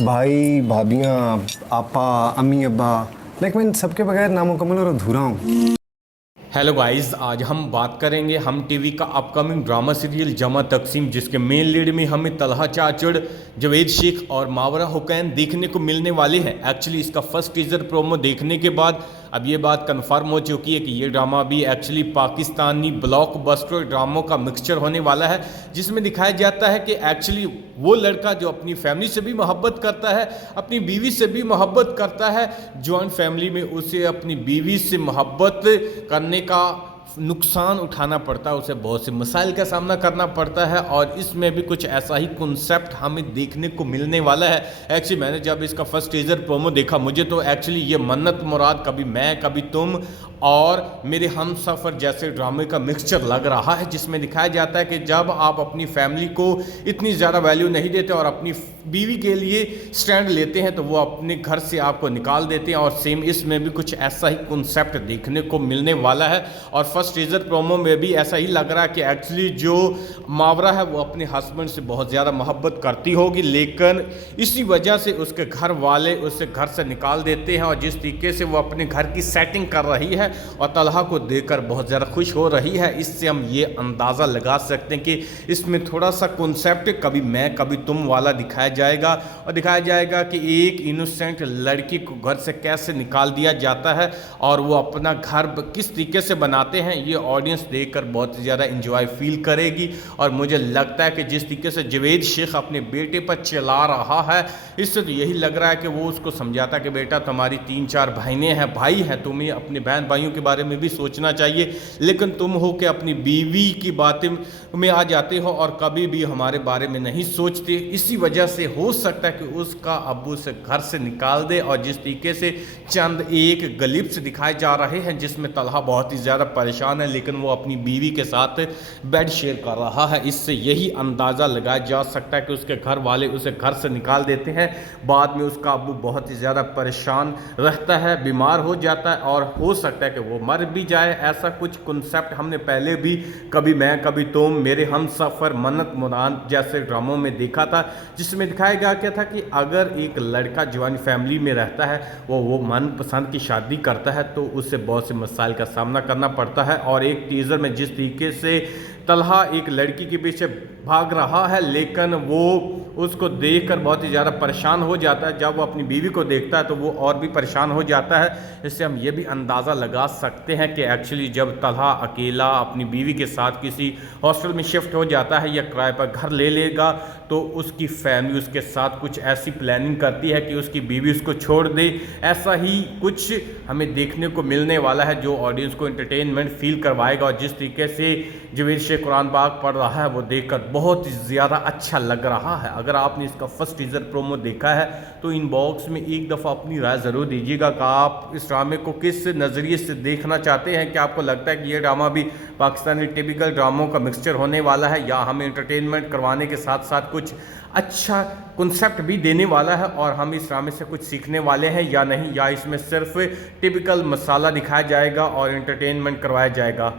भाई भाभियाँ, आपा, अम्मी अब्बा, लाइक मैं इन सबके बगैर नामुकम्मल और अधूरा हूँ। हेलो गाइस, आज हम बात करेंगे हम टीवी का अपकमिंग ड्रामा सीरियल जमा तकसीम, जिसके मेन लीड में हमें तलहा चाचड़, जवेद शेख और मावरा हुकैन देखने को मिलने वाले हैं। एक्चुअली इसका फर्स्ट टीजर प्रोमो देखने के बाद अब ये बात कंफर्म हो चुकी है कि ये ड्रामा भी एक्चुअली पाकिस्तानी ब्लॉकबस्टर ड्रामों का मिक्सचर होने वाला है, जिसमें दिखाया जाता है कि एक्चुअली वो लड़का जो अपनी फैमिली से भी मोहब्बत करता है, अपनी बीवी से भी मोहब्बत करता है, जॉइंट फैमिली में उसे अपनी बीवी से मोहब्बत करने का नुकसान उठाना पड़ता है, उसे बहुत से मसाइल का सामना करना पड़ता है। और इसमें भी कुछ ऐसा ही कॉन्सेप्ट हमें देखने को मिलने वाला है। एक्चुअली मैंने जब इसका फर्स्ट टीजर प्रोमो देखा, मुझे तो एक्चुअली ये मन्नत मुराद, कभी मैं कभी तुम और मेरे हम सफ़र जैसे ड्रामे का मिक्सचर लग रहा है, जिसमें दिखाया जाता है कि जब आप अपनी फैमिली को इतनी ज़्यादा वैल्यू नहीं देते और अपनी बीवी के लिए स्टैंड लेते हैं तो वो अपने घर से आपको निकाल देते हैं। और सेम इसमें भी कुछ ऐसा ही कॉन्सेप्ट देखने को मिलने वाला है। और फर्स्ट टीजर प्रोमो में भी ऐसा ही लग रहा है कि एक्चुअली जो मावरा है वो अपने हस्बैंड से बहुत ज़्यादा मोहब्बत करती होगी, लेकिन इसी वजह से उसके घर वाले उसे घर से निकाल देते हैं। और जिस तरीके से वो अपने घर की सेटिंग कर रही है और तलहा को देखकर बहुत ज़्यादा खुश हो रही है, इससे हम ये अंदाज़ा लगा सकते हैं कि इसमें थोड़ा सा कॉन्सेप्ट कभी मैं कभी तुम वाला दिखाया जाएगा। और दिखाया जाएगा कि एक इनोसेंट लड़की को घर से कैसे निकाल दिया जाता है और वो अपना घर किस तरीके से बनाते हैं, ये ऑडियंस देखकर बहुत ज़्यादा इंजॉय फील करेगी। और मुझे लगता है कि जिस तरीके से जवेद शेख अपने बेटे पर चला रहा है, इससे तो यही लग रहा है कि वो उसको समझाता कि बेटा तुम्हारी 3-4 बहनें हैं, भाई हैं, तुम्हें अपने बहन भाइयों के बारे में भी सोचना चाहिए, लेकिन तुम हो कि अपनी बीवी की बातें में आ जाते हो और कभी भी हमारे बारे में नहीं सोचते। इसी वजह से हो सकता है कि उसका अब्बू से घर से निकाल दे। और जिस तरीके से चंद एक ग्लिप्स दिखाए जा रहे हैं जिसमें तलहा बहुत ही ज़्यादा परेशान है, लेकिन वो अपनी बीवी के साथ बेड शेयर कर रहा है, इससे यही अंदाज़ा लगाया जा सकता है कि उसके घर वाले उसे घर से निकाल देते हैं। बाद में उसका अब्बू बहुत ही ज़्यादा परेशान रहता है, बीमार हो जाता है और हो सकता है कि वो मर भी जाए। ऐसा कुछ कॉन्सेप्ट हमने पहले भी कभी मैं कभी तुम, मेरे हम सफ़र, मन्नत मुराद जैसे ड्रामों में देखा था, जिसमें दिखाया गया क्या था कि अगर एक लड़का जवान फैमिली में रहता है, वो मनपसंद की शादी करता है तो उससे बहुत से मसाइल का सामना करना पड़ता है। और एक टीज़र में जिस तरीके से तलहा एक लड़की के पीछे भाग रहा है, लेकिन वो उसको देखकर बहुत ही ज़्यादा परेशान हो जाता है, जब वो अपनी बीवी को देखता है तो वो और भी परेशान हो जाता है। इससे हम ये भी अंदाज़ा लगा सकते हैं कि एक्चुअली जब तलहा अकेला अपनी बीवी के साथ किसी हॉस्टल में शिफ्ट हो जाता है या किराए पर घर ले लेगा, तो उसकी फैमिली उसके साथ कुछ ऐसी प्लानिंग करती है कि उसकी बीवी उसको छोड़ दे। ऐसा ही कुछ हमें देखने को मिलने वाला है जो ऑडियंस को एंटरटेनमेंट फील करवाएगा। और जिस तरीके से जवेद शेख कुरान पाक पढ़ रहा है वो देखकर बहुत ही ज़्यादा अच्छा लग रहा है। अगर आपने इसका फर्स्ट टीज़र प्रोमो देखा है तो इनबॉक्स में एक दफ़ा अपनी राय ज़रूर दीजिएगा कि आप इस ड्रामे को किस नज़रिए से देखना चाहते हैं। कि आपको लगता है कि ये ड्रामा भी पाकिस्तानी टिपिकल ड्रामों का मिक्सचर होने वाला है, या हमें एंटरटेनमेंट करवाने के साथ साथ कुछ अच्छा कॉन्सेप्ट भी देने वाला है और हम इस ड्रामे से कुछ सीखने वाले हैं या नहीं, या इसमें सिर्फ टिपिकल मसाला दिखाया जाएगा और एंटरटेनमेंट करवाया जाएगा।